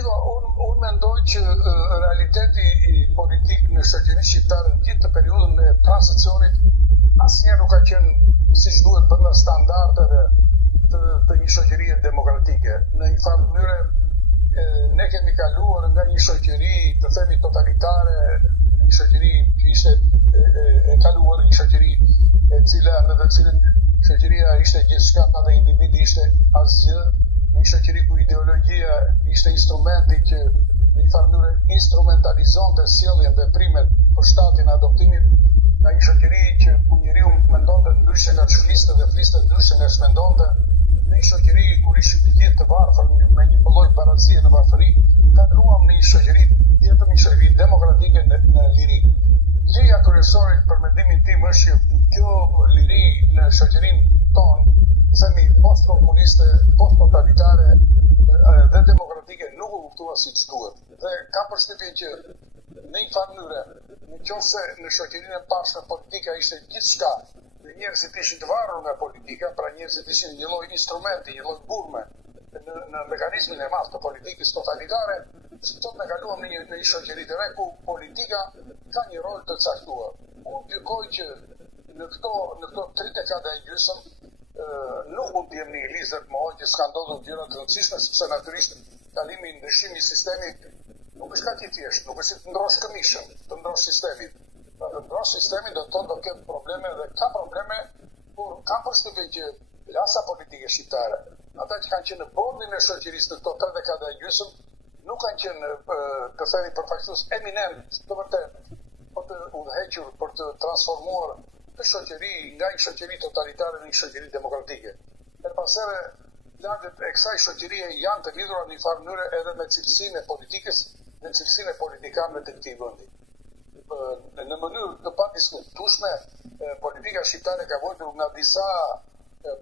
Unë mendoj që realiteti i politik në shoqërinë shqiptare në gjithë të periudhën e tranzicionit asnjëherë nuk ka qenë siç duhet brenda standardeve të një shoqërie demokratike. Në një farë mënyrë ne kemi kaluar nga një shoqëri, të themi totalitare, një shoqëri që ishte e kaluar, një shoqëri e cila në të cilën shoqëria ishte gjithçka dhe individi ishte asgjë, një shoqëri ku ideologjia ishte instrumenti që në një farë mënyrë instrumentalizonte sjelljen dhe veprimet për shtatin e adoptimit, nga një shoqëri që ku njeriu mendonte ndryshe nga ç'fliste dhe fliste ndryshe nga ç'mendonte, në një shoqëri kur ishin të gjithë të varfër me një lloj barazie në varfëri, kaluam në një shoqëri tjetër, një shoqëri demokratike në liri. Gjëja kryesore për mendimin tim është që kjo liri në shoqërinë tonë, themi post-komuniste, post-totalitare dhe demokratike nuk u kuptua siç duhet. Dhe kam përshtypjen që në një farë mënyrë, nëse në shoqërinë e pashme politika ishte gjithçka, dhe njerëzit ishin të varur nga politika, pra njerëzit ishin një lloj instrumenti, një lloj burme në mekanizmin e madh të politikës totalitare, sot ne kaluam në një shoqëri të re ku politika ka një rol të caktuar. Unë gjykoj që në këto 3 dekada e gjysmë nuk mund të jemi një lizet më që s'ka ndodhur gjëra të rëndësishme, sepse natyrisht kalimi i ndryshimit sistemit nuk është kaq i thjeshtë, nuk është të ndrosh këmishën, të ndrosh sistemin. Të ndrosh sistemin do të thotë do ketë probleme dhe ka probleme, por kam përshtypjen që klasa politike shqiptare, ata që kanë qenë në bordin e shoqërisë në këto 3 dekada e gjysmë, nuk kanë qenë të themi përfaqësues eminent të vërtetë për të udhëhequr, për të transformuar të shoqëri nga një shoqëri totalitare në një shoqëri demokratike. Her pasere, lagët e kësaj shoqërie janë të lidhura në një farë mënyrë edhe me cilësinë e politikës, me cilësinë e politikanëve të këtij vendi. Në mënyrë të padiskutueshme, politika shqiptare ka vojtur nga disa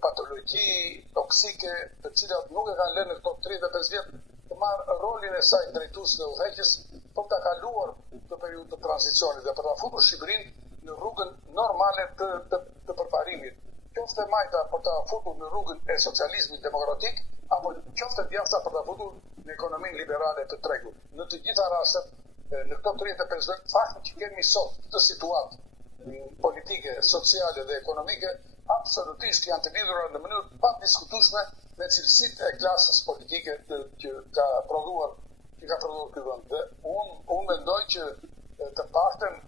patologji toksike, të cilat nuk e kanë lënë në këto 35 vjet të marrë rolin e saj drejtues dhe udhëheqës për ta kaluar këtë periudhë të tranzicionit dhe për ta futur Shqipërinë në rrugën normale të përparimit. Qoftë majta për ta futur në rrugën e socializmit demokratik, apo qoftë djathta për ta futur në ekonominë liberale të tregut. Në të gjitha rastet, në këto 35 vjet, fakti që kemi sot këtë situatë politike, sociale dhe ekonomike, absolutisht janë të lidhura në mënyrë padiskutueshme me cilësitë e klasës politike që ka prodhuar ky vend. Dhe unë mendoj që të paktën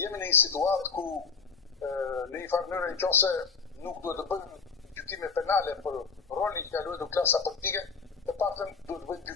jemi në një situatë ku në një farë mënyrë nëse nuk duhet të bëjmë gjykime penale për rolin që ka luajtur klasa politike, të paktën duhet të bëjmë